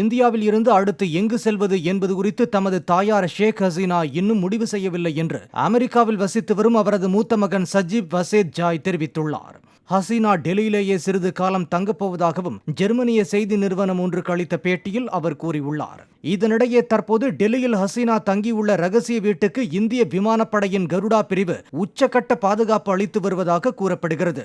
இந்தியாவில் இருந்து அடுத்து எங்கு செல்வது என்பது குறித்து தமது தாயார் ஷேக் ஹசீனா இன்னும் முடிவு செய்யவில்லை என்று அமெரிக்காவில் வசித்து வரும் அவரது மூத்த மகன் சஜீப் வசேத் ஜாய் தெரிவித்துள்ளார். ஹசீனா டெல்லியிலேயே சிறிது காலம் தங்கப்போவதாகவும் ஜெர்மனிய செய்தி நிறுவனம் ஒன்றுக்கு அளித்த பேட்டியில் அவர் கூறியுள்ளார். இதனிடையே தற்போது டெல்லியில் ஹசீனா தங்கியுள்ள ரகசிய வீட்டுக்கு இந்திய விமானப்படையின் கருடா பிரிவு உச்சக்கட்ட பாதுகாப்பு அளித்து வருவதாக கூறப்படுகிறது.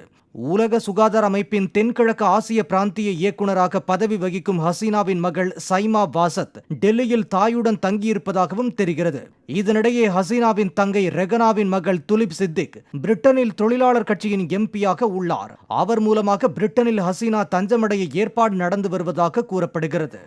உலக சுகாதார அமைப்பின் தென்கிழக்கு ஆசிய பிராந்திய இயக்குநராக பதவி வகிக்கும் ஹசீனாவின் மகள் சைமா வாசத் டெல்லியில் தாயுடன் தங்கியிருப்பதாகவும் தெரிகிறது. இதனிடையே ஹசீனாவின் தங்கை ரெகனாவின் மகள் துலிப் சித்திக் பிரிட்டனில் தொழிலாளர் கட்சியின் எம்பியாக உள்ளார். அவர் மூலமாக பிரிட்டனில் ஹசீனா தஞ்சமடைய ஏற்பாடு நடந்து வருவதாக கூறப்படுகிறது.